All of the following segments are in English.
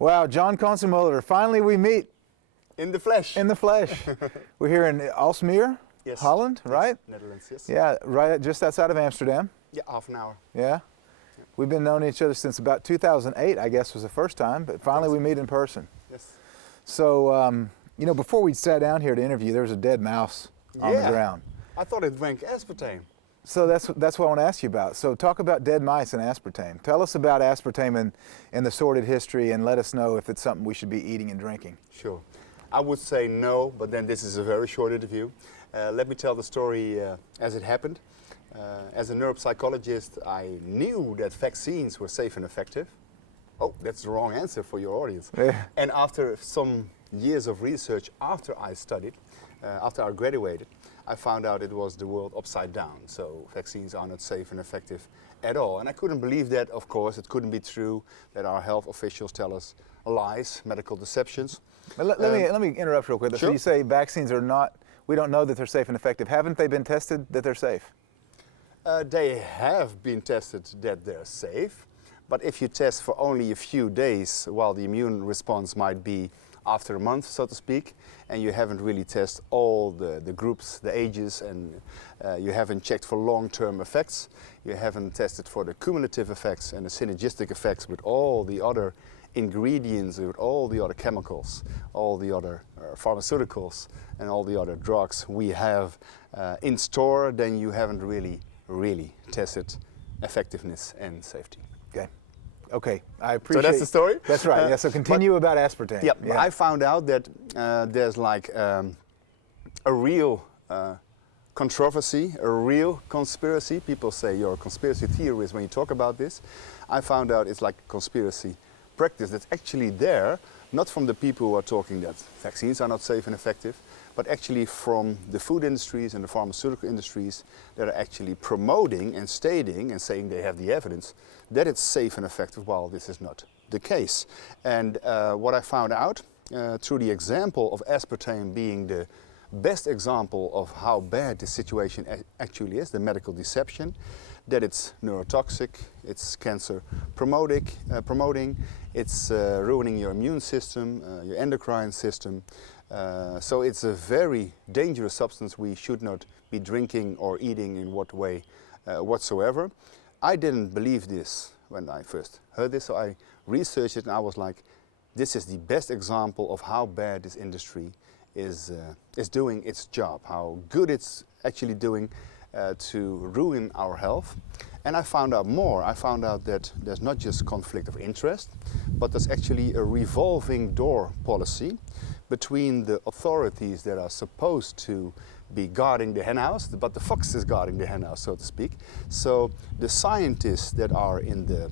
Wow, John Consemulder, finally we meet. In the flesh. In the flesh. We're here in Aalsmeer, Yes. Holland, Yes. right? Netherlands, yes. Yeah, right just outside of Amsterdam. Yeah, half an hour. Yeah. We've been knowing each other since about 2008, I guess was the first time, but finally we meet in person. Yes. So, you know, before we sat down here to interview, there was a dead mouse on the ground. I thought it drank aspartame. So that's what I want to ask you about. So talk about dead mice and aspartame. Tell us about aspartame and the sordid history, and let us know if it's something we should be eating and drinking. Sure. I would say no, but then this is a very short interview. Let me tell the story as it happened. As a neuropsychologist, I knew that vaccines were safe and effective. Oh, that's the wrong answer for your audience. Yeah. And after some years of research, after I studied, after I graduated, I found out it was the world upside down. So vaccines are not safe and effective at all. And I couldn't believe that, of course. It couldn't be true that our health officials tell us lies, medical deceptions. Let me interrupt real quick. Sure. So you say vaccines are not, we don't know that they're safe and effective. Haven't they been tested that they're safe? They have been tested that they're safe. But if you test for only a few days, while the immune response might be after a month, so to speak, and you haven't really tested all the groups, the ages, and you haven't checked for long-term effects, you haven't tested for the cumulative effects and the synergistic effects with all the other ingredients, with all the other chemicals, all the other pharmaceuticals, and all the other drugs we have in store, then you haven't really tested effectiveness and safety. Okay. Okay, I appreciate. So that's the story? That's right. Yeah. So continue about aspartame. Yeah, yeah. I found out that there's like a real controversy, a real conspiracy. People say you're a conspiracy theorist when you talk about this. I found out it's like a conspiracy practice that's actually there, not from the people who are talking that vaccines are not safe and effective, but actually from the food industries and the pharmaceutical industries that are actually promoting and stating and saying they have the evidence that it's safe and effective, while this is not the case. And what I found out through the example of aspartame being the best example of how bad the situation actually is, the medical deception, that it's neurotoxic, it's cancer promoting, it's ruining your immune system, your endocrine system. So it's a very dangerous substance we should not be drinking or eating in what way whatsoever. I didn't believe this when I first heard this, so I researched it and I was like, this is the best example of how bad this industry is doing its job, how good it's actually doing to ruin our health. And I found out more. I found out that there's not just conflict of interest, but there's actually a revolving door policy between the authorities that are supposed to be guarding the henhouse, but the fox is guarding the henhouse, so to speak. So the scientists that are in the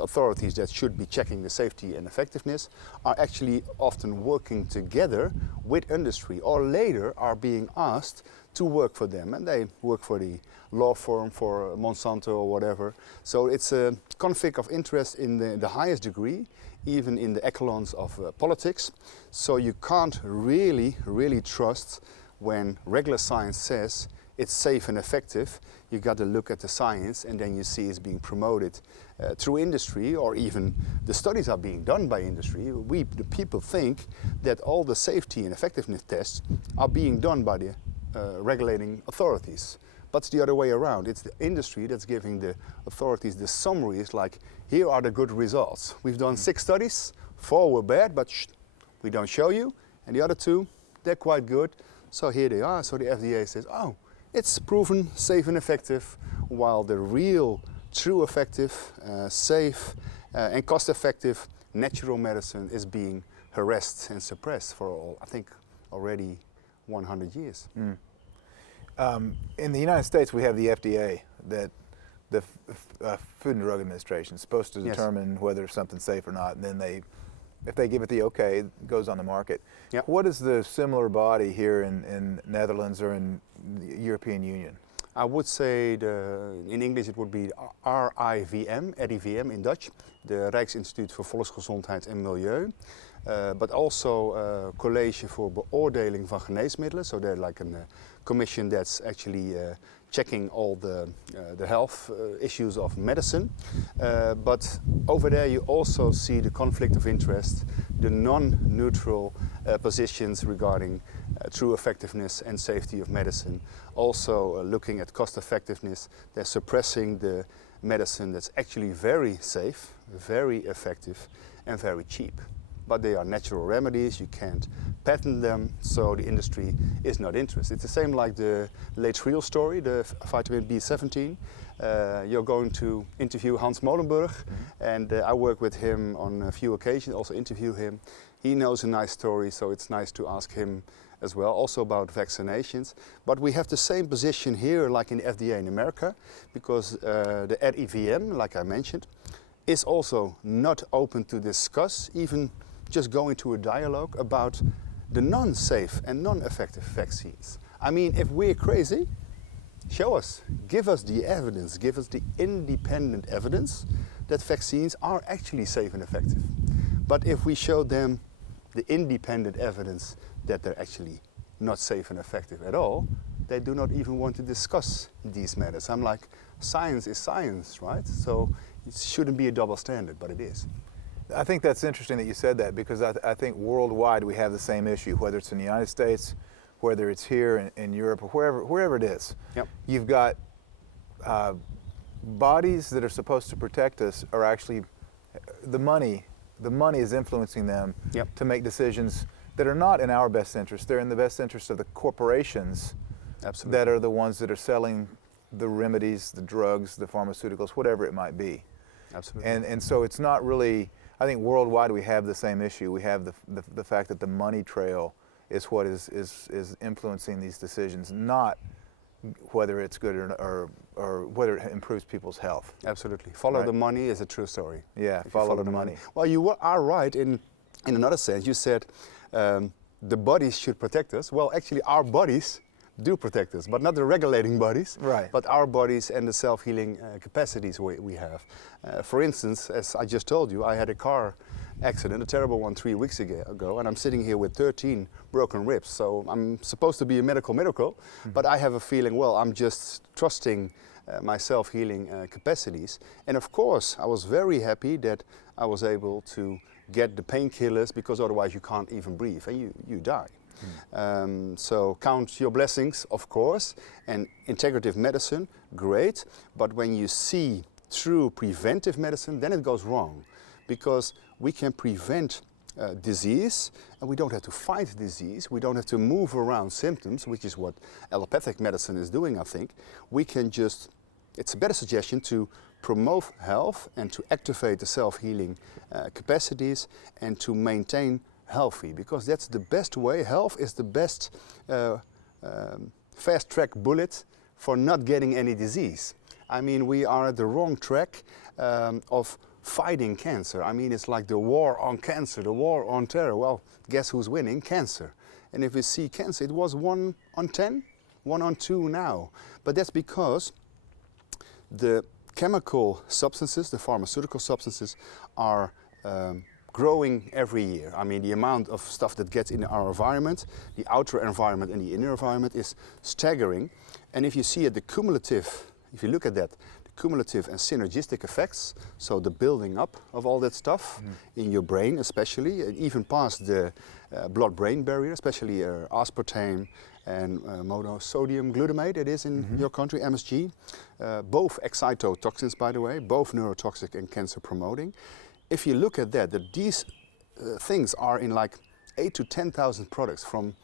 authorities that should be checking the safety and effectiveness are actually often working together with industry, or later are being asked to work for them, and they work for the law firm, for Monsanto or whatever. So it's a conflict of interest in the highest degree, even in the echelons of politics. So you can't really trust when regular science says it's safe and effective. You got to look at the science, and then you see it's being promoted through industry, or even the studies are being done by industry. We, the people, think that all the safety and effectiveness tests are being done by the regulating authorities. But it's the other way around. It's the industry that's giving the authorities the summaries, like, here are the good results. We've done 6 studies, 4 were bad, but we don't show you. And the other 2, they're quite good. So here they are. So the FDA says, oh, it's proven safe and effective, while the real, true effective, safe and cost-effective natural medicine is being harassed and suppressed for, I think, already 100 years. Mm. In the United States, we have the FDA, that the Food and Drug Administration is supposed to determine whether something's safe or not, and then if they give it the okay, it goes on the market. Yep. What is the similar body here in Netherlands or in the European Union? I would say in English it would be RIVM, RIVM in Dutch, de Rijksinstituut voor Volksgezondheid en Milieu. But also College voor Beoordeling van Geneesmiddelen. So they're like a commission that's actually checking all the health issues of medicine. But over there you also see the conflict of interest, the non-neutral positions regarding true effectiveness and safety of medicine. Also looking at cost effectiveness, they're suppressing the medicine that's actually very safe, very effective and very cheap. But they are natural remedies, you can't patent them, so the industry is not interested. It's the same like the Laetrile story, the vitamin B17. You're going to interview Hans Molenburg, and I work with him on a few occasions, also interview him. He knows a nice story, so it's nice to ask him as well, also about vaccinations. But we have the same position here like in the FDA in America, because the RIVM, like I mentioned, is also not open to discuss, even just go into a dialogue about the non-safe and non-effective vaccines. I mean, if we're crazy, show us, give us the evidence, give us the independent evidence that vaccines are actually safe and effective. But if we show them the independent evidence that they're actually not safe and effective at all, they do not even want to discuss these matters. I'm like, science is science, right? So it shouldn't be a double standard, but it is. I think that's interesting that you said that, because I think worldwide we have the same issue, whether it's in the United States, whether it's here in Europe, or wherever it is. Yep. You've got bodies that are supposed to protect us are actually, the money is influencing them to make decisions that are not in our best interest. They're in the best interest of the corporations that are the ones that are selling the remedies, the drugs, the pharmaceuticals, whatever it might be. Absolutely. And so it's not really, I think worldwide we have the same issue. We have the fact that the money trail is what is influencing these decisions, not whether it's good or whether it improves people's health. Absolutely. Follow the money is a true story. Yeah, follow the money. Well, you are right in another sense. You said the bodies should protect us. Well, actually our bodies do protect us, but not the regulating bodies, but our bodies and the self-healing capacities we have. For instance, as I just told you, I had a car accident, a terrible one 3 weeks ago, and I'm sitting here with 13 broken ribs. So I'm supposed to be a medical miracle, but I have a feeling, well, I'm just trusting my self-healing capacities. And of course, I was very happy that I was able to get the painkillers, because otherwise you can't even breathe and you die. So count your blessings, of course, and integrative medicine, great, but when you see true preventive medicine, then it goes wrong, because we can prevent disease, and we don't have to fight disease, we don't have to move around symptoms, which is what allopathic medicine is doing, I think. We can just, it's a better suggestion to promote health and to activate the self-healing capacities and to maintain healthy, because that's the best way. Health is the best fast-track bullet for not getting any disease. I mean, we are at the wrong track of fighting cancer. I mean, it's like the war on cancer, the war on terror. Well, guess who's winning? Cancer. And if we see cancer, it was 1 on 10, 1 on 2 now. But that's because the chemical substances, the pharmaceutical substances, are growing every year. I mean, the amount of stuff that gets in our environment, the outer environment and the inner environment, is staggering. And if you see it, the cumulative, if you look at that, the cumulative and synergistic effects, so the building up of all that stuff in your brain especially, and even past the blood-brain barrier, especially aspartame and monosodium glutamate, it is in your country, MSG, both excitotoxins, by the way, both neurotoxic and cancer promoting. If you look at that these things are in like 8,000 to 10,000 products, from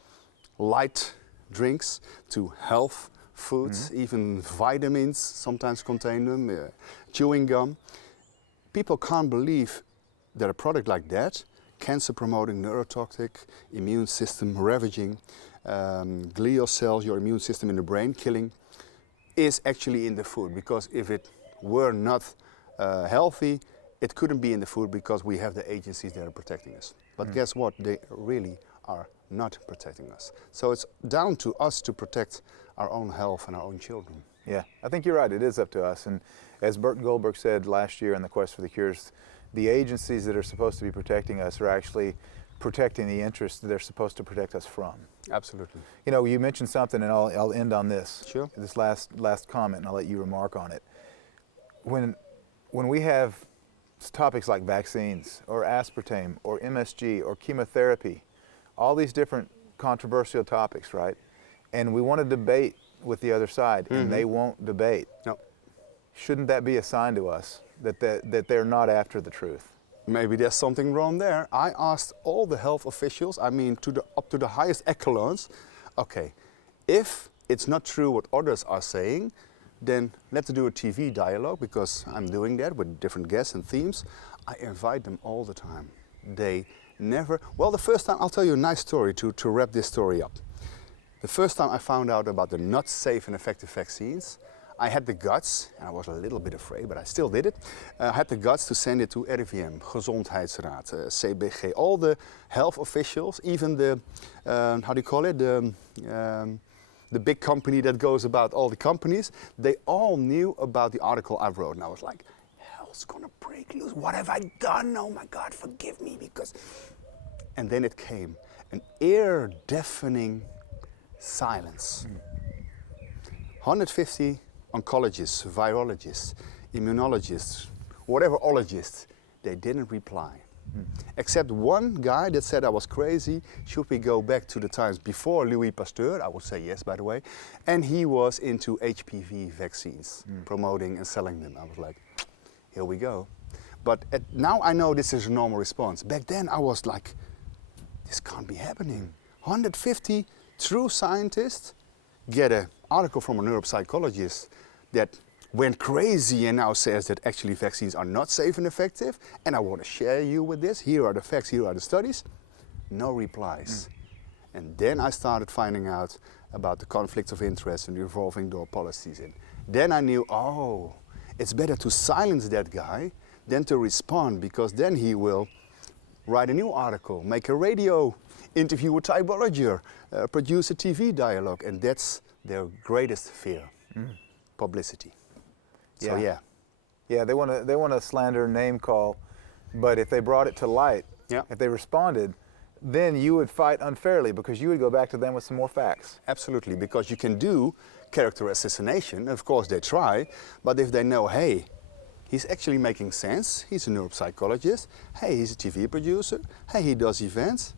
light drinks to health foods, even vitamins sometimes contain them, chewing gum. People can't believe that a product like that, cancer promoting, neurotoxic, immune system ravaging, glial cells, your immune system in the brain killing, is actually in the food. Because if it were not healthy, it couldn't be in the food, because we have the agencies that are protecting us. But guess what? They really are not protecting us. So it's down to us to protect our own health and our own children. Yeah, I think you're right. It is up to us. And as Bert Goldberg said last year in the Quest for the Cures, the agencies that are supposed to be protecting us are actually protecting the interests that they're supposed to protect us from. Absolutely. You know, you mentioned something, and I'll end on this. Sure. This last comment, and I'll let you remark on it. When we have topics like vaccines, or aspartame, or MSG, or chemotherapy, all these different controversial topics, right? And we want to debate with the other side, and they won't debate. No. Shouldn't that be a sign to us that they're not after the truth? Maybe there's something wrong there. I asked all the health officials, I mean up to the highest echelons, okay, if it's not true what others are saying, then let's do a TV dialogue, because I'm doing that with different guests and themes. I invite them all the time. They never, well, the first time, I'll tell you a nice story to wrap this story up. The first time I found out about the not safe and effective vaccines, I had the guts, and I was a little bit afraid, but I still did it. I had the guts to send it to RIVM, Gezondheidsraad, CBG, all the health officials, even the, how do you call it, the big company that goes about all the companies. They all knew about the article I wrote, and I was like, hell's gonna break loose. What have I done? Oh my God, forgive me, because... And then it came, an ear-deafening silence. 150 oncologists, virologists, immunologists, whatever ologists, they didn't reply. Except one guy that said I was crazy. Should we go back to the times before Louis Pasteur? I would say yes, by the way. And he was into HPV vaccines, promoting and selling them. I was like, here we go. But now I know this is a normal response. Back then I was like, this can't be happening. 150 true scientists get an article from a neuropsychologist that went crazy and now says that actually vaccines are not safe and effective, and I want to share you with this. Here are the facts, here are the studies. No replies. And then I started finding out about the conflicts of interest and the revolving door policies. And then I knew, oh, it's better to silence that guy than to respond, because then he will write a new article, make a radio interview with Ty Bollinger, produce a TV dialogue, and that's their greatest fear, publicity. So yeah. Yeah, they want to slander, name call, but if they brought it to light, if they responded, then you would fight unfairly, because you would go back to them with some more facts. Absolutely, because you can do character assassination. Of course they try, but if they know, hey, he's actually making sense, he's a neuropsychologist, hey, he's a TV producer, hey, he does events,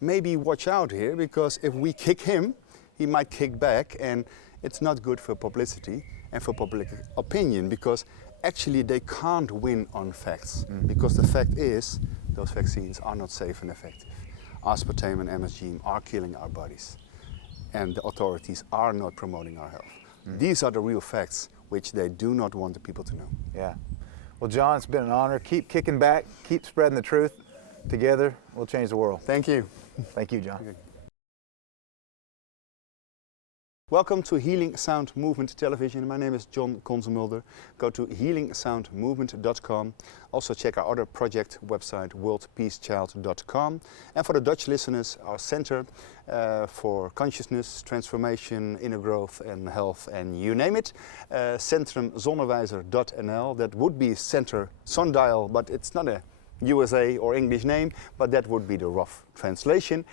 maybe watch out here, because if we kick him, he might kick back, and it's not good for publicity and for public opinion, because actually they can't win on facts, because the fact is those vaccines are not safe and effective. Aspartame and MSG are killing our bodies, and the authorities are not promoting our health. These are the real facts which they do not want the people to know. Yeah. Well, John, it's been an honor. Keep kicking back, keep spreading the truth. Together, we'll change the world. Thank you. Thank you, John. Welcome to Healing Sound Movement Television. My name is John Consemulder. Go to healingsoundmovement.com. Also check our other project website, worldpeacechild.com. And for the Dutch listeners, our Center for Consciousness, Transformation, Inner Growth and Health, and you name it, centrumzonnewijzer.nl. That would be Center Sundial, but it's not a USA or English name, but that would be the rough translation.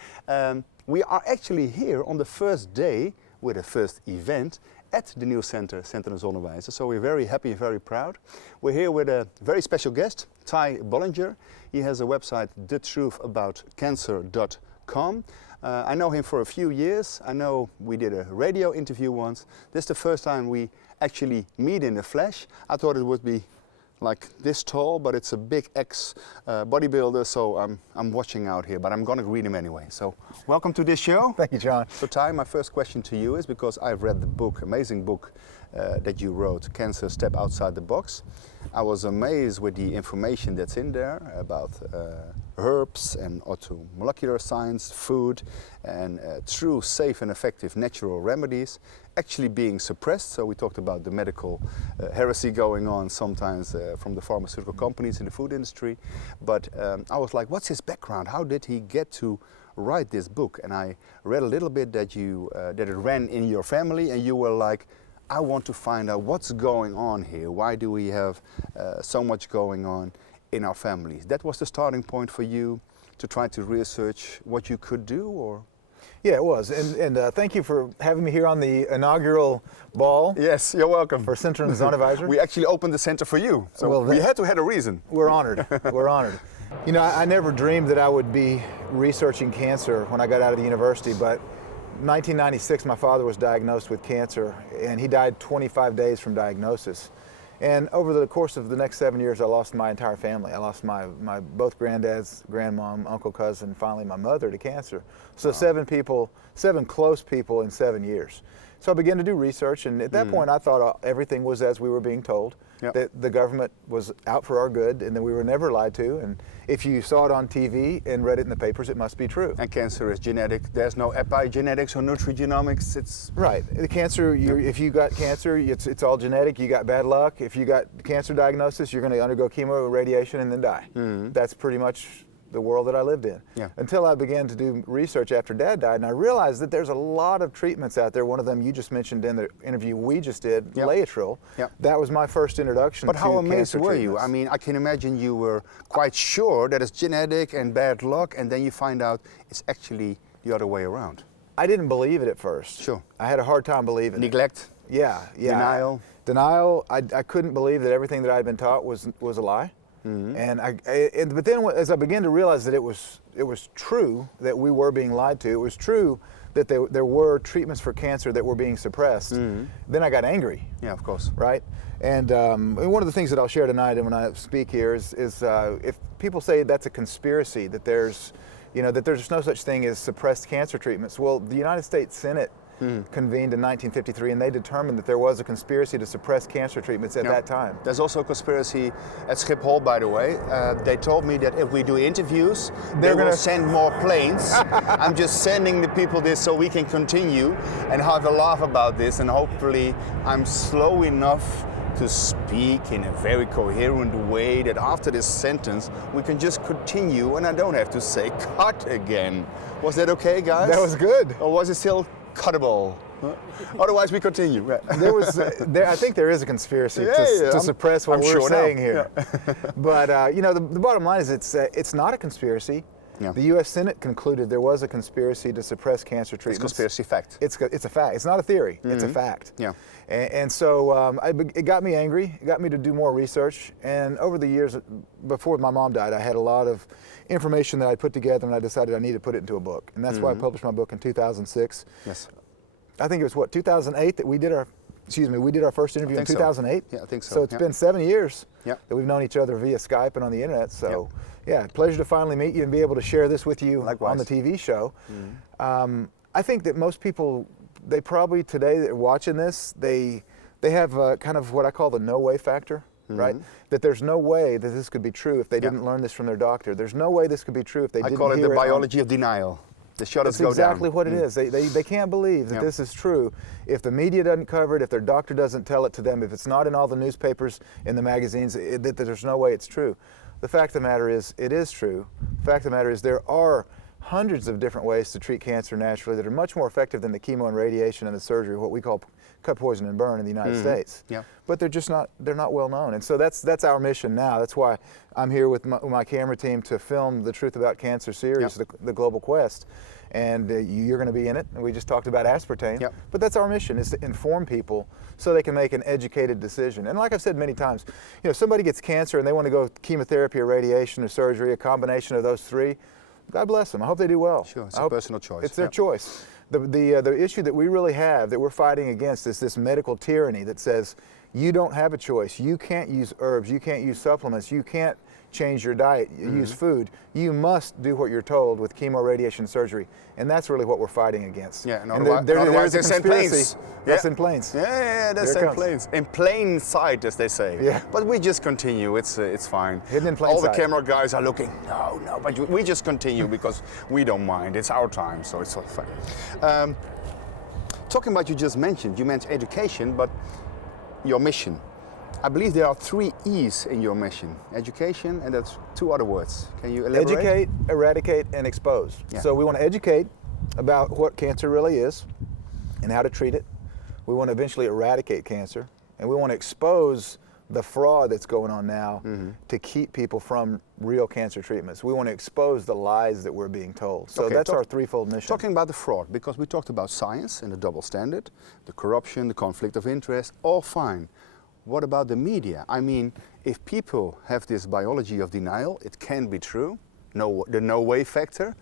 We are actually here on the first day with the first event at the new center, Centrum Zonnewijzer. So we're very happy and very proud. We're here with a very special guest, Ty Bollinger. He has a website, thetruthaboutcancer.com. I know him for a few years. I know we did a radio interview once. This is the first time we actually meet in the flesh. I thought it would be like this tall, but it's a big ex-bodybuilder, so I'm watching out here, but I'm gonna greet him anyway. So welcome to this show. Thank you, John. So Ty, my first question to you is, because I've read the book, amazing book that you wrote, Cancer Step Outside the Box. I was amazed with the information that's in there about herbs and orthomolecular science, food, and true, safe and effective natural remedies actually being suppressed. So we talked about the medical heresy going on sometimes from the pharmaceutical companies in the food industry. But I was like, what's his background? How did he get to write this book? And I read a little bit that you that it ran in your family, and you were like, I want to find out what's going on here. Why do we have so much going on in our families? That was the starting point for you to try to research what you could do, or? Yeah, it was. And thank you for having me here on the inaugural ball. Yes, you're welcome. For Center and Zone Advisor. We actually opened the center for you, so well, we had to have a reason. We're honored. We're honored. You know, I never dreamed that I would be researching cancer when I got out of the university, but 1996, my father was diagnosed with cancer, and he died 25 days from diagnosis. And over the course of the next 7 years, I lost my entire family. I lost my both granddads, grandmom, uncle, cousin, finally my mother to cancer. So Wow. seven close people in 7 years. So I began to do research, and at that point I thought everything was as we were being told, that the government was out for our good and that we were never lied to, and if you saw it on TV and read it in the papers, it must be true. And cancer is genetic. There's no epigenetics or nutrigenomics. It's right. The cancer, if you got cancer, it's all genetic. You got bad luck. If you got cancer diagnosis, you're going to undergo chemo, radiation, and then die. That's pretty much the world that I lived in. Until I began to do research after Dad died, and I realized that there's a lot of treatments out there. One of them you just mentioned in the interview we just did, Laetrile. That was my first introduction to cancer treatments. But how amazed were you? I mean, I can imagine you were quite sure that it's genetic and bad luck, and then you find out it's actually the other way around. I didn't believe it at first. Sure. I had a hard time believing Neglect? it. Yeah. Denial? Denial. I couldn't believe that everything that I'd been taught was a lie. And but then as I began to realize that it was true that we were being lied to, it was true that there were treatments for cancer that were being suppressed, then I got angry. Yeah, of course. Right? And one of the things that I'll share tonight and when I speak here is if people say that's a conspiracy, that there's no such thing as suppressed cancer treatments. Well, the United States Senate convened in 1953, and they determined that there was a conspiracy to suppress cancer treatments at that time. There's also a conspiracy at Schiphol, by the way. They told me that if we do interviews, they will send more planes. I'm just sending the people this so we can continue and have a laugh about this, and hopefully I'm slow enough to speak in a very coherent way that after this sentence we can just continue and I don't have to say cut again. Was that okay, guys? That was good. Or was it still cuttable? Otherwise we continue. I think there is a conspiracy to suppress what we're saying here. But the bottom line is it's not a conspiracy. The U.S. Senate concluded there was a conspiracy to suppress cancer treatments. It's a conspiracy fact. It's a fact. It's not a theory. It's a fact. And so it got me angry. It got me to do more research. And over the years, before my mom died, I had a lot of information that I put together, and I decided I needed to put it into a book. And that's why I published my book in 2006. Yes. I think it was 2008 that we did our first interview in 2008. Yeah, I think so. So it's been 7 years that we've known each other via Skype and on the internet. So pleasure to finally meet you and be able to share this with you on the TV show. I think that most people, they probably today that are watching this, they have kind of what I call the no way factor. Right? That there's no way that this could be true if they didn't learn this from their doctor. There's no way this could be true if they didn't hear it. I call it the biology of denial. The shutters go down. That's exactly what it is. They can't believe that this is true if the media doesn't cover it, if their doctor doesn't tell it to them, if it's not in all the newspapers, in the magazines, that there's no way it's true. The fact of the matter is, it is true. The fact of the matter is there are hundreds of different ways to treat cancer naturally that are much more effective than the chemo and radiation and the surgery, what we call cut, poison, and burn in the United States. But they're not well known. And so that's our mission now. That's why I'm here with my camera team to film the Truth About Cancer series, the Global Quest. And you're going to be in it. And we just talked about aspartame. But that's our mission, is to inform people so they can make an educated decision. And like I've said many times, somebody gets cancer and they want to go chemotherapy or radiation or surgery, a combination of those three. God bless them. I hope they do well. Sure, it's a personal choice. It's their choice. The issue that we really have, that we're fighting against, is this medical tyranny that says you don't have a choice. You can't use herbs. You can't use supplements. You can't change your diet, use food. You must do what you're told with chemo, radiation, surgery. And that's really what we're fighting against. And there's a conspiracy. That's in planes. That's in planes. In plain sight, as they say. But we just continue. It's fine. Hidden in plain sight. All sight. the camera guys are looking. No, but we just continue because we don't mind. It's our time, so it's all fine. Talking about you mentioned education, but your mission. I believe there are 3 E's in your mission. Education, and that's 2 other words. Can you elaborate? Educate, eradicate, and expose. So we want to educate about what cancer really is and how to treat it. We want to eventually eradicate cancer, and we want to expose the fraud that's going on now to keep people from real cancer treatments. We want to expose the lies that we're being told. So that's our threefold mission. Talking about the fraud, because we talked about science and the double standard, the corruption, the conflict of interest, all fine. What about the media? I mean, if people have this biology of denial, it can be true, the no way factor.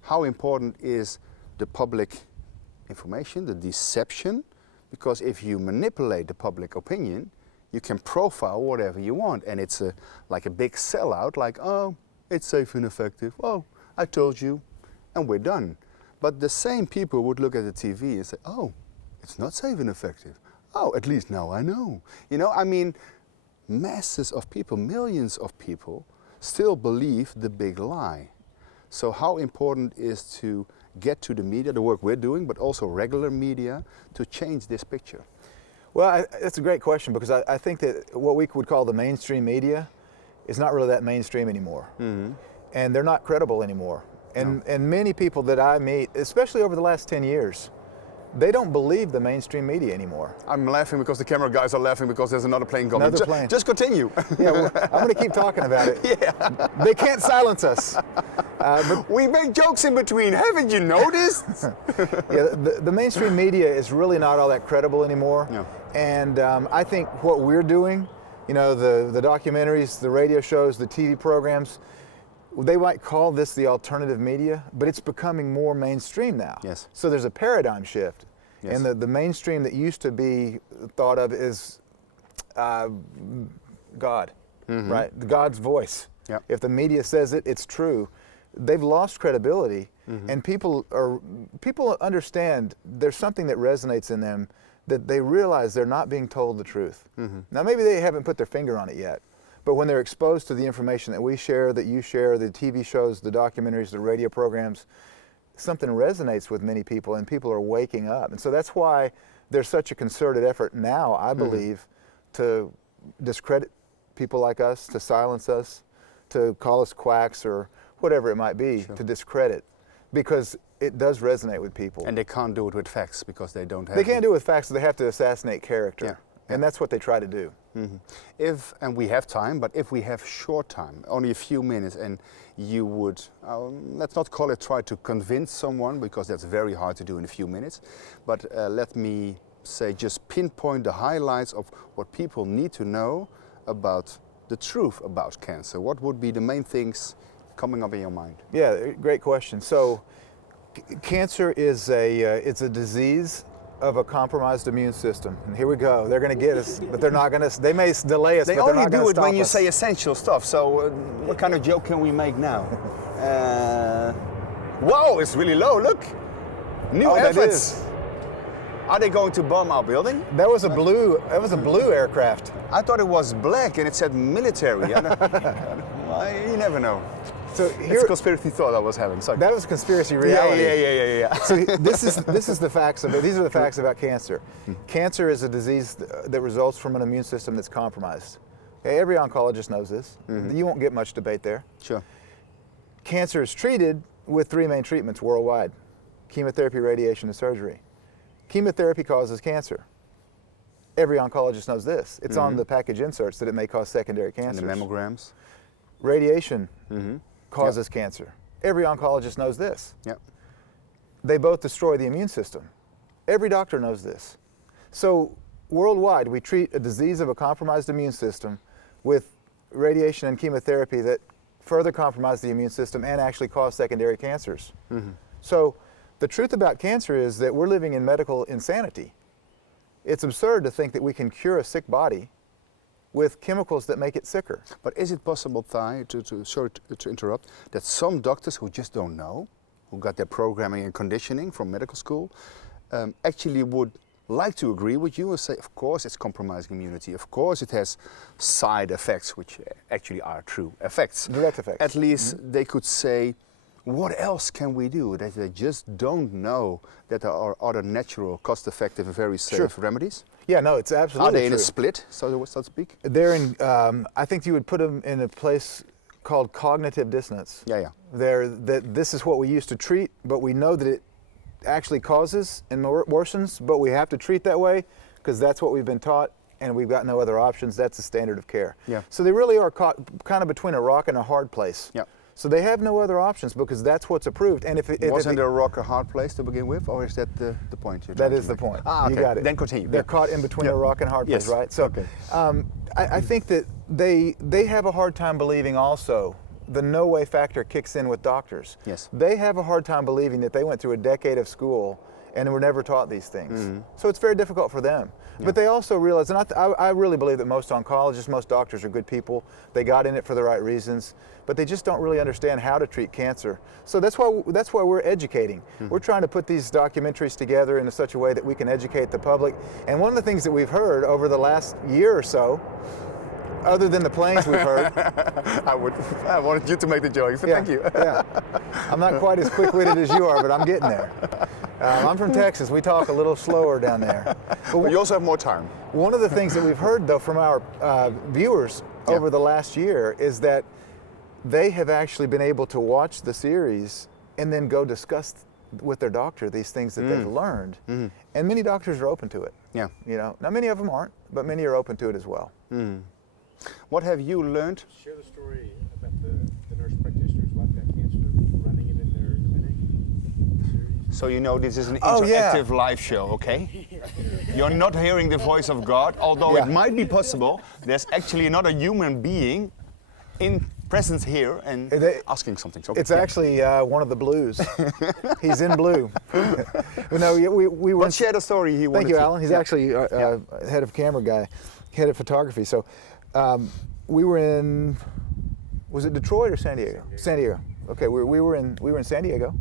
How important is the public information, the deception? Because if you manipulate the public opinion, you can profile whatever you want, and it's like a big sellout, like, oh, it's safe and effective, oh, I told you, and we're done. But the same people would look at the TV and say, oh, it's not safe and effective. Oh, at least now I know. You know, I mean, masses of people, millions of people, still believe the big lie. So how important is to get to the media, the work we're doing, but also regular media, to change this picture? Well, that's a great question, because I think that what we would call the mainstream media is not really that mainstream anymore. And they're not credible anymore. And many people that I meet, especially over the last 10 years, they don't believe the mainstream media anymore. I'm laughing because the camera guys are laughing because there's another plane coming. Another plane. Just continue. Yeah, well, I'm going to keep talking about it. Yeah. They can't silence us. But we make jokes in between. Haven't you noticed? Yeah, the mainstream media is really not all that credible anymore. No. And I think what we're doing, you know, the documentaries, the radio shows, the TV programs, they might call this the alternative media, but it's becoming more mainstream now. Yes. So there's a paradigm shift. Yes. And the mainstream that used to be thought of is God, right? God's voice. Yep. If the media says it, it's true. They've lost credibility, and people understand there's something that resonates in them, that they realize they're not being told the truth. Now maybe they haven't put their finger on it yet, but when they're exposed to the information that we share, that you share, the TV shows, the documentaries, the radio programs, something resonates with many people, and people are waking up. And so that's why there's such a concerted effort now, I believe, to discredit people like us, to silence us, to call us quacks or whatever it might be, to discredit, because it does resonate with people. And they can't do it with facts because they don't have. They can't do it with facts, so they have to assassinate character. Yeah. And that's what they try to do. If, and we have time, but if we have short time, only a few minutes, and you would, let's not call it try to convince someone, because that's very hard to do in a few minutes, but let me say just pinpoint the highlights of what people need to know about the truth about cancer. What would be the main things coming up in your mind? Yeah, great question. So cancer is it's a disease of a compromised immune system. And here we go. They're going to get us, but they're not going to. They may delay us, They but they're only not going do to it when stop you us. say essential stuff. So what kind of joke can we make now? Whoa, it's really low. Look, new that efforts. is. Are they going to bomb our building? That was a blue. That was a blue aircraft. I thought it was black and it said military. You never know. So It's here, a conspiracy thought I was having. Sorry. that was conspiracy reality. Yeah. So this is the facts of it. These are the facts about cancer. Cancer is a disease that results from an immune system that's compromised. Okay, every oncologist knows this. You won't get much debate there. Sure. Cancer is treated with three main treatments worldwide: chemotherapy, radiation, and surgery. Chemotherapy causes cancer. Every oncologist knows this. It's on the package inserts that it may cause secondary And cancers. the mammograms. Radiation causes cancer. Every oncologist knows this. Yep. They both destroy the immune system. Every doctor knows this. So worldwide, we treat a disease of a compromised immune system with radiation and chemotherapy that further compromise the immune system and actually cause secondary cancers. So the truth about cancer is that we're living in medical insanity. It's absurd to think that we can cure a sick body with chemicals that make it sicker. But is it possible, Thai, sorry to interrupt, that some doctors who just don't know, who got their programming and conditioning from medical school, actually would like to agree with you and say, of course it's compromising immunity, of course it has side effects, which actually are true effects. Direct effects. At least they could say, what else can we do? That they just don't know that there are other natural, cost-effective and very safe remedies? Yeah, no, it's absolutely Are they in true. a split, so to speak? They're in, I think you would put them in a place called cognitive dissonance. Yeah. That this is what we used to treat, but we know that actually causes and worsens, but we have to treat that way because that's what we've been taught, and we've got no other options. That's the standard of care. Yeah. So they really are caught kind of between a rock and a hard place. Yeah. So they have no other options because that's what's approved. And if wasn't a rock a hard place to begin with, or is that the point you're trying that to is the make? point. Ah, okay. You got it. Then continue. They're Yeah. caught in between Yeah. a rock and a hard place, Yes. right? So Okay. I think that they have a hard time believing also the no way factor kicks in with doctors. Yes. They have a hard time believing that they went through a decade of school and were never taught these things. So it's very difficult for them. But they also realize, and I really believe that most oncologists, most doctors are good people. They got in it for the right reasons, but they just don't really understand how to treat cancer. So that's why we're educating. We're trying to put these documentaries together in such a way that we can educate the public. And one of the things that we've heard over the last year or so, other than the planes we've heard. I wanted you to make the joke, so thank you. Yeah. I'm not quite as quick-witted as you are, but I'm getting there. I'm from Texas. We talk a little slower down there. But you also have more time. One of the things that we've heard, though, from our viewers over the last year is that they have actually been able to watch the series and then go discuss with their doctor these things that they've learned. And many doctors are open to it. Yeah. You know, now many of them aren't, but many are open to it as well. What have you learned? Share the story about the nurse practitioner's wife got cancer, running it in their clinic series. So you know this is an Oh, yeah. interactive live show, okay? You're not hearing the voice of God, although Yeah. it might be possible. There's actually another human being in presence here and asking something. So, It's actually one of the blues. He's in blue. No, we were. Let's share the story he wanted Thank you, to. Alan. He's actually head of camera guy, head of photography. So we were in, was it Detroit or San Diego? San Diego. Okay, we were in San Diego,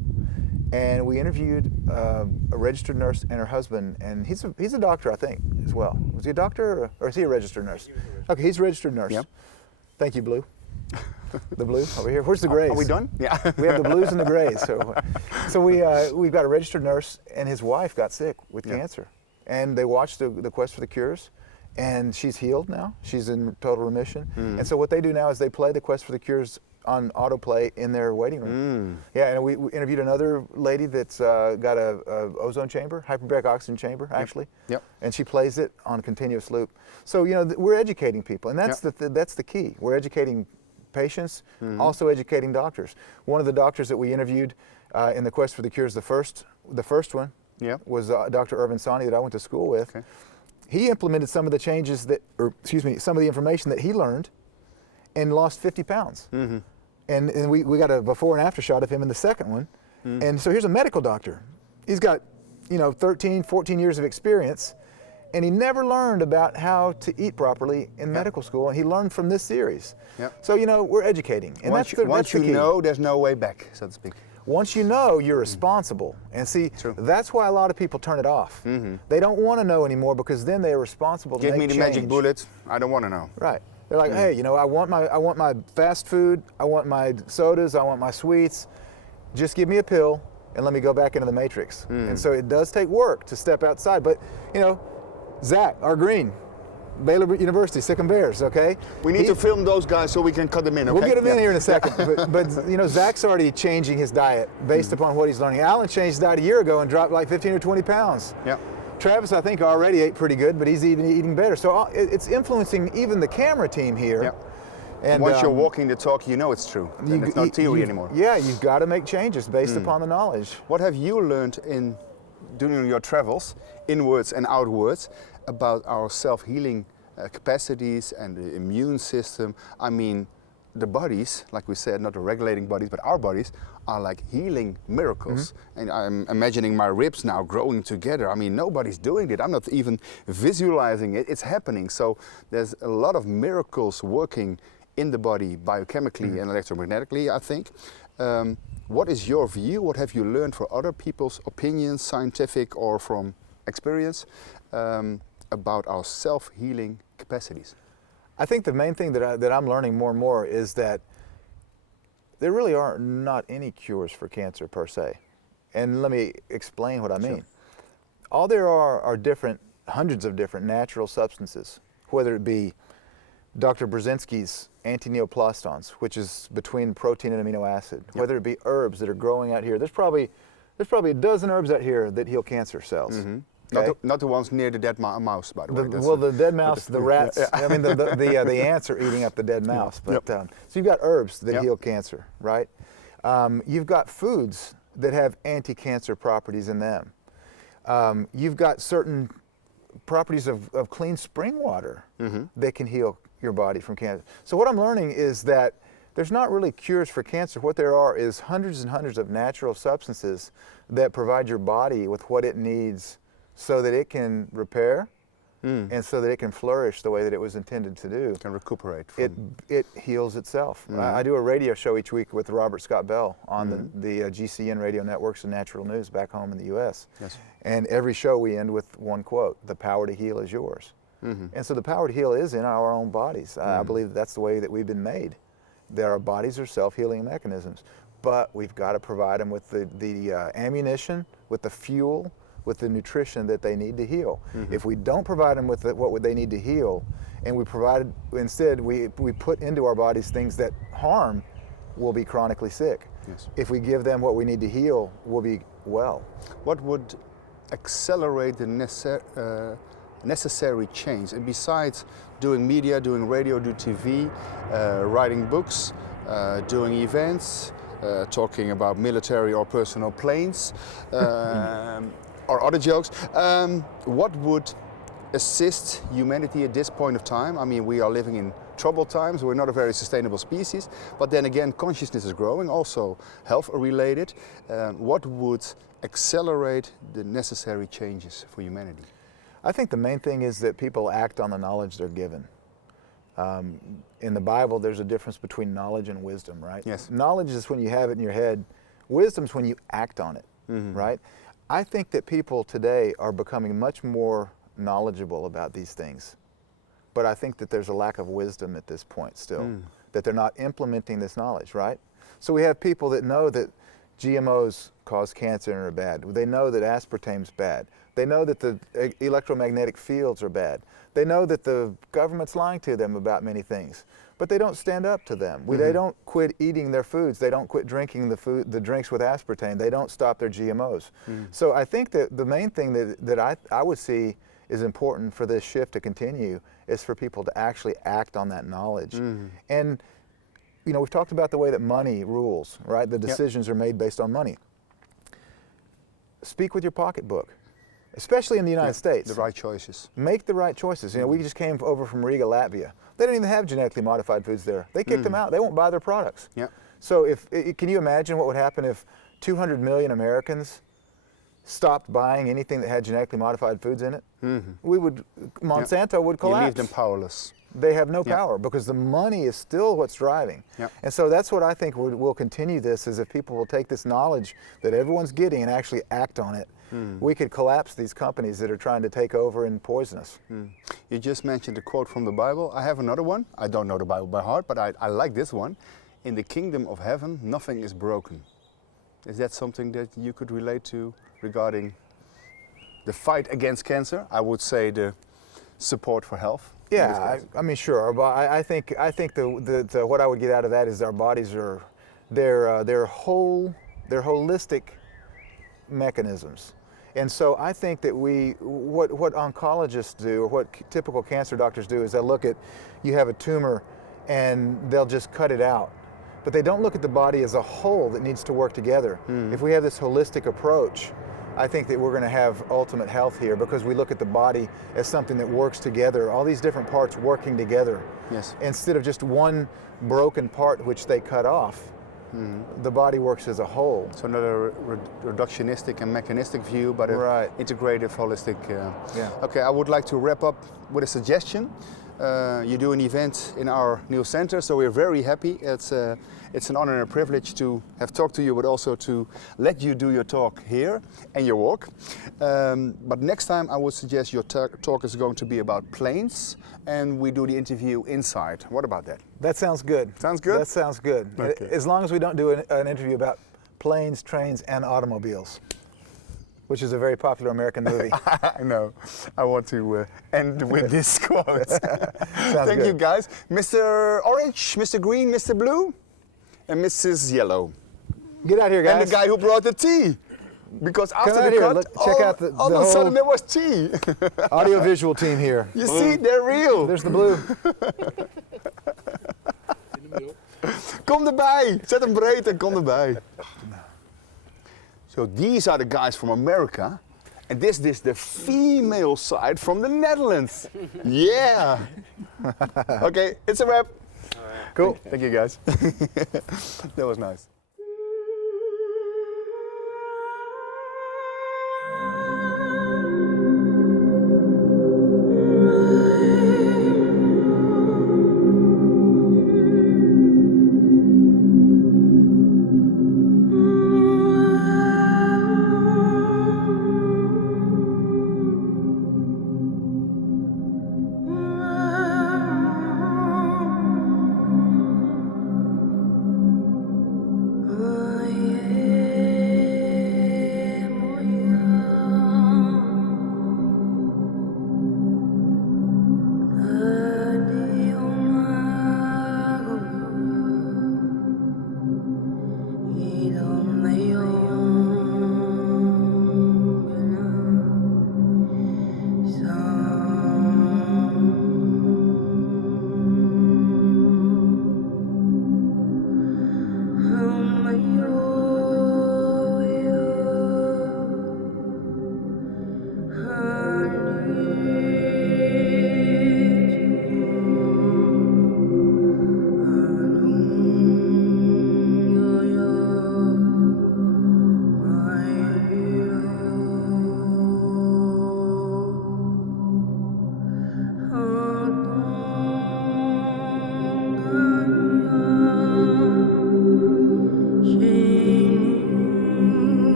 and we interviewed a registered nurse and her husband, and he's a doctor, I think, as well. Was he a doctor or is he a registered nurse? Okay, he's a registered nurse. Yep. Thank you, Blue. The blue over here. Where's the grays? Are we done? Yeah. We have the blues and the grays. So we've got a registered nurse, and his wife got sick with cancer, and they watched the Quest for the Cures, and she's healed now. She's in total remission. And so what they do now is they play the Quest for the Cures on autoplay in their waiting room. Yeah, and we interviewed another lady that's got a ozone chamber, hyperbaric oxygen chamber, actually. Yep. And she plays it on continuous loop. So we're educating people, and that's that's the key. We're educating patients, also educating doctors. One of the doctors that we interviewed in the Quest for the Cures, the first one, was Dr. Irvin Sani that I went to school with. Okay. He implemented some of the changes some of the information that he learned, and lost 50 pounds. And we got a before and after shot of him in the second one. And so here's a medical doctor. He's got 13, 14 years of experience, and he never learned about how to eat properly in medical school, and he learned from this series. So we're educating, and Once that's the key. you know, there's no way back, so to speak. Once you know, you're responsible. And see, True. that's why a lot of people turn it off. They don't want to know anymore because then they're responsible to Give make me the change. magic bullet. I don't want to know. Right. They're like, hey, I want my fast food, I want my sodas, I want my sweets. Just give me a pill and let me go back into the matrix. And so it does take work to step outside. But Zach, our green, Baylor University, Sikkim Bears, okay? We need to film those guys so we can cut them in, okay? We'll get him in here in a second. But Zach's already changing his diet based upon what he's learning. Alan changed his diet a year ago and dropped like 15 or 20 pounds. Yeah. Travis, I think, already ate pretty good, but he's eating better. So it's influencing even the camera team here. Yeah. And once you're walking the talk, you know it's true. And it's not theory anymore. Yeah, you've got to make changes based upon the knowledge. What have you learned in doing your travels, inwards and outwards, about our self-healing capacities and the immune system? I mean, the bodies, like we said, not the regulating bodies, but our bodies are like healing miracles. And I'm imagining my ribs now growing together. I mean, nobody's doing it. I'm not even visualizing it. It's happening. So there's a lot of miracles working in the body biochemically and electromagnetically, I think. What is your view? What have you learned from other people's opinions, scientific or from experience, about our self-healing capacities? I think the main thing that I'm learning more and more is that there really are not any cures for cancer per se. And let me explain what I mean. All there are hundreds of different natural substances, whether it be Dr. Brzezinski's anti-neoplastons, which is between protein and amino acid, whether it be herbs that are growing out here. There's probably There's probably a dozen herbs out here that heal cancer cells. Mm-hmm. Okay? Not the ones near the dead mouse, by the way. That's The dead mouse, the rats. Yeah. I mean, the ants are eating up the dead mouse. But so you've got herbs that heal cancer, right? You've got foods that have anti-cancer properties in them. You've got certain properties of clean spring water that can heal your body from cancer. So what I'm learning is that there's not really cures for cancer. What there are is hundreds and hundreds of natural substances that provide your body with what it needs so that it can repair and so that it can flourish the way that it was intended to do. Can recuperate. It heals itself. I do a radio show each week with Robert Scott Bell on the GCN radio networks and Natural News back home in the U.S. Yes. And every show we end with one quote: "The power to heal is yours." And so the power to heal is in our own bodies. I believe that's the way that we've been made. That our bodies are self-healing mechanisms, but we've got to provide them with the ammunition, with the fuel, with the nutrition that they need to heal. If we don't provide them with what they need to heal, and instead we put into our bodies things that harm, we'll be chronically sick. Yes. If we give them what we need to heal, we'll be well. What would accelerate the necessary change? And besides doing media, doing radio, do TV, writing books, doing events, talking about military or personal planes, or other jokes, what would assist humanity at this point of time? I mean, we are living in troubled times, we're not a very sustainable species, but then again, consciousness is growing, also health related. What would accelerate the necessary changes for humanity? I think the main thing is that people act on the knowledge they're given. In the Bible, there's a difference between knowledge and wisdom, right? Yes. Knowledge is when you have it in your head. Wisdom is when you act on it, right? I think that people today are becoming much more knowledgeable about these things. But I think that there's a lack of wisdom at this point still, that they're not implementing this knowledge, right? So we have people that know that GMOs cause cancer and are bad. They know that aspartame's bad. They know that the electromagnetic fields are bad. They know that the government's lying to them about many things, but they don't stand up to them. They don't quit eating their foods. They don't quit drinking the drinks with aspartame. They don't stop their GMOs. So I think that the main thing that I would see is important for this shift to continue is for people to actually act on that knowledge. And you know, we've talked about the way that money rules, right? The decisions are made based on money. Speak with your pocketbook, especially in the United States. The right choices. Make the right choices. You know, we just came over from Riga, Latvia. They don't even have genetically modified foods there. They kicked them out. They won't buy their products. So can you imagine what would happen if 200 million Americans stopped buying anything that had genetically modified foods in it? Monsanto would collapse. You leave them powerless. They have no power because the money is still what's driving. And so that's what I think will continue this, is if people will take this knowledge that everyone's getting and actually act on it, we could collapse these companies that are trying to take over and poison us. You just mentioned a quote from the Bible. I have another one. I don't know the Bible by heart, but I like this one. In the kingdom of heaven, nothing is broken. Is that something that you could relate to regarding the fight against cancer? I would say the support for health. Yeah, I mean, sure. But I think what I would get out of that is our bodies are they're holistic mechanisms, and so I think that what oncologists do, or what typical cancer doctors do, is they'll look at, you have a tumor, and they'll just cut it out, but they don't look at the body as a whole that needs to work together. If we have this holistic approach, I think that we're going to have ultimate health here, because we look at the body as something that works together, all these different parts working together. Instead of just one broken part which they cut off. The body works as a whole. So not a reductionistic and mechanistic view, but an integrative, holistic. Okay, I would like to wrap up with a suggestion. You do an event in our new center, so we're very happy. It's an honor and a privilege to have talked to you, but also to let you do your talk here and your walk. But next time I would suggest your talk is going to be about planes, and we do the interview inside. What about that? That sounds good. Sounds good? That sounds good. Okay. As long as we don't do an interview about planes, trains, and automobiles, which is a very popular American movie. I know. I want to end with this quote. Thank good. you, guys. Mr. Orange, Mr. Green, Mr. Blue, and Mrs. Yellow. Get out here, guys. And the guy who brought the tea. Because after out the here, cut, look, check out the all of a whole- sudden there was tea. Audiovisual team here. You see, they're real. There's the blue. In the middle. Kom erbij. Zet hem breed en kom erbij. So these are the guys from America. And this is the female side from the Netherlands. Yeah. Okay, it's a wrap. Cool. Thank you guys. That was nice.